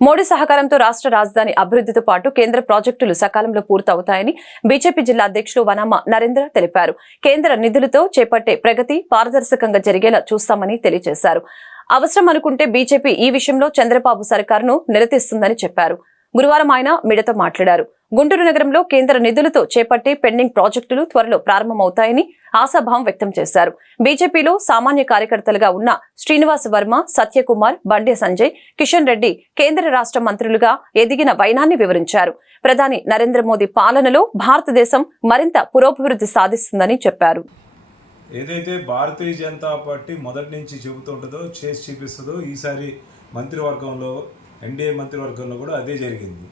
మోడీ సహకారంతో రాష్ట్ర రాజధాని అభివృద్ధితో పాటు కేంద్ర ప్రాజెక్టులు సకాలంలో పూర్తవుతాయని బీజేపీ జిల్లా అధ్యక్షులు వనమ్మ నరేంద్ర తెలిపారు. కేంద్ర నిధులతో చేపట్టే ప్రగతి పారదర్శకంగా జరిగేలా చూస్తామని తెలియజేశారు. అవసరం అనుకుంటే బీజేపీ ఈ విషయంలో చంద్రబాబు సర్కారును నిలదీస్తుందని చెప్పారు. గురువారం ఆయన మిడతో మాట్లాడారు. గుంటూరు నగరంలో కేంద్ర నిధులతో చేపట్టే పెండింగ్ ప్రాజెక్టులు త్వరలో ప్రారంభమవుతాయని ఆశాభావం వ్యక్తం చేశారు. బీజేపీలో సామాన్య కార్యకర్తలుగా ఉన్న శ్రీనివాస్ వర్మ సత్యకుమార్ బండే సంజయ్ కిషన్ రెడ్డి కేంద్ర రాష్ట్ర మంత్రులుగా ఎదిగిన వైనాన్ని వివరించారు. ప్రధాని నరేంద్ర మోదీ పాలనలో భారతదేశం మరింత పురోభివృద్ధి సాధిస్తుందని చెప్పారు. ఏదైతే భారతీయ జనతా పార్టీ మొదటి నుంచి చెబుతుంటుందో చేసి చూపిస్తుందో ఈసారి మంత్రివర్గంలో ఎన్డీఏ మంత్రివర్గంలో కూడా అదే జరిగింది.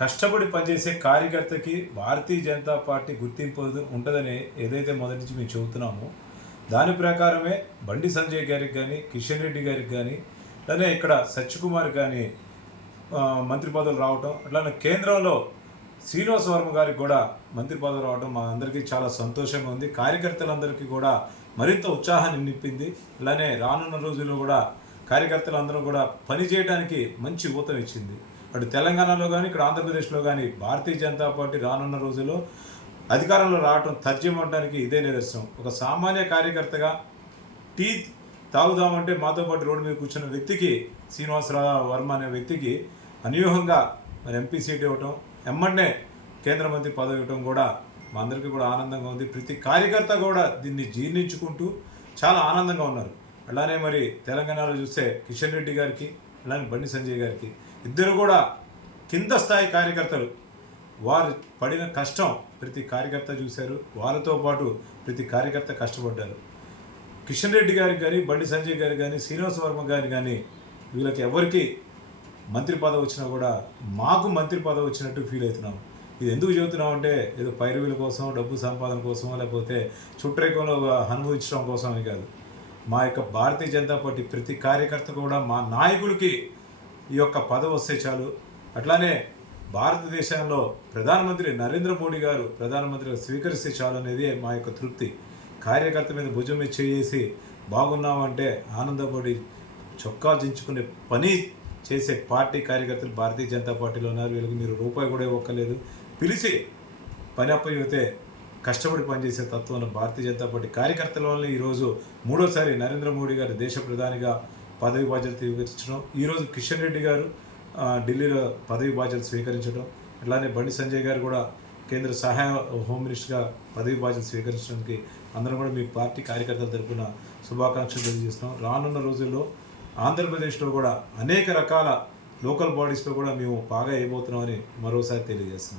కష్టపడి పనిచేసే కార్యకర్తకి భారతీయ జనతా పార్టీ గుర్తింపు ఉంటుందని ఏదైతే మొదటి నుంచి మేము చెబుతున్నామో దాని ప్రకారమే బండి సంజయ్ గారికి కానీ కిషన్ రెడ్డి గారికి కానీ అలానే ఇక్కడ సత్యకుమార్ కానీ మంత్రి పదవులు రావటం అట్లానే కేంద్రంలో శ్రీనివాస వర్మ గారికి కూడా మంత్రి పదవి రావడం మా అందరికీ చాలా సంతోషంగా ఉంది. కార్యకర్తలందరికీ కూడా మరింత ఉత్సాహాన్ని నింపింది. అలానే రానున్న రోజుల్లో కూడా కార్యకర్తలు అందరూ కూడా పనిచేయడానికి మంచి ఊతం ఇచ్చింది. అటు తెలంగాణలో కానీ ఇక్కడ ఆంధ్రప్రదేశ్లో కానీ భారతీయ జనతా పార్టీ రానున్న రోజుల్లో అధికారంలో రావటం అవడానికి ఇదే నిదర్శనం. ఒక సామాన్య కార్యకర్తగా టీ తాగుదామంటే మాతో పాటు రోడ్డు మీద కూర్చున్న వ్యక్తికి శ్రీనివాసరావు వర్మ అనే వ్యక్తికి అన్యూహంగా మరి ఎంపీ సీట్ ఇవ్వటం ఎమ్మెల్యే కేంద్ర మంత్రి పదవి ఇవ్వటం కూడా మా అందరికీ కూడా ఆనందంగా ఉంది. ప్రతి కార్యకర్త కూడా దీన్ని జీర్ణించుకుంటూ చాలా ఆనందంగా ఉన్నారు. అలానే మరి తెలంగాణలో చూస్తే కిషన్ రెడ్డి గారికి అలానే బండి సంజయ్ గారికి ఇద్దరు కూడా కింద స్థాయి కార్యకర్తలు. వారు పడిన కష్టం ప్రతి కార్యకర్త చూశారు. వారితో పాటు ప్రతి కార్యకర్త కష్టపడ్డారు. కిషన్ రెడ్డి గారికి కానీ బండి సంజయ్ గారికి కానీ శ్రీనివాస వర్మ గారికి కానీ వీళ్ళకి ఎవరికి మంత్రి పదవి వచ్చినా కూడా మాకు మంత్రి పదవి వచ్చినట్టు ఫీల్ అవుతున్నాం ఇది ఎందుకు చెబుతున్నాం అంటే ఏదో పైరవీల కోసం డబ్బు సంపాదన కోసం లేకపోతే చుట్టరేకంలో అనుభవించడం కోసం అని కాదు. మా యొక్క భారతీయ జనతా పార్టీ ప్రతి కార్యకర్త కూడా మా నాయకులకి ఈ యొక్క పదవి వస్తే చాలు. అట్లానే భారతదేశంలో ప్రధానమంత్రి నరేంద్ర మోడీ గారు ప్రధానమంత్రిగా స్వీకరిస్తే చాలు అనేది మా యొక్క తృప్తి. కార్యకర్త మీద భుజం మీద చేసి బాగున్నామంటే ఆనందపడి చొక్కా దించుకునే పని చేసే పార్టీ కార్యకర్తలు భారతీయ జనతా పార్టీలో ఉన్నారు. వీళ్ళకి మీరు రూపాయి కూడా ఇవ్వక్కర్లేదు. పిలిచి పని అప్పగితే కష్టపడి పనిచేసే తత్వంలో భారతీయ జనతా పార్టీ కార్యకర్తల వల్ల ఈరోజు మూడోసారి నరేంద్ర మోడీ గారు దేశ ప్రధానిగా పదవి బాధ్యత స్వీకరించడం ఈరోజు కిషన్ రెడ్డి గారు ఢిల్లీలో పదవి బాధ్యత స్వీకరించడం. అట్లానే బండి సంజయ్ గారు కూడా కేంద్ర సహాయ హోమ్ మినిస్టర్గా పదవి బాధ్యత స్వీకరించడానికి అందరం కూడా మీ పార్టీ కార్యకర్తల తరపున శుభాకాంక్షలు తెలియజేస్తున్నాం. రానున్న రోజుల్లో ఆంధ్రప్రదేశ్లో కూడా అనేక రకాల లోకల్ బాడీస్లో కూడా మేము బాగా వేయబోతున్నామని మరోసారి తెలియజేస్తున్నాం.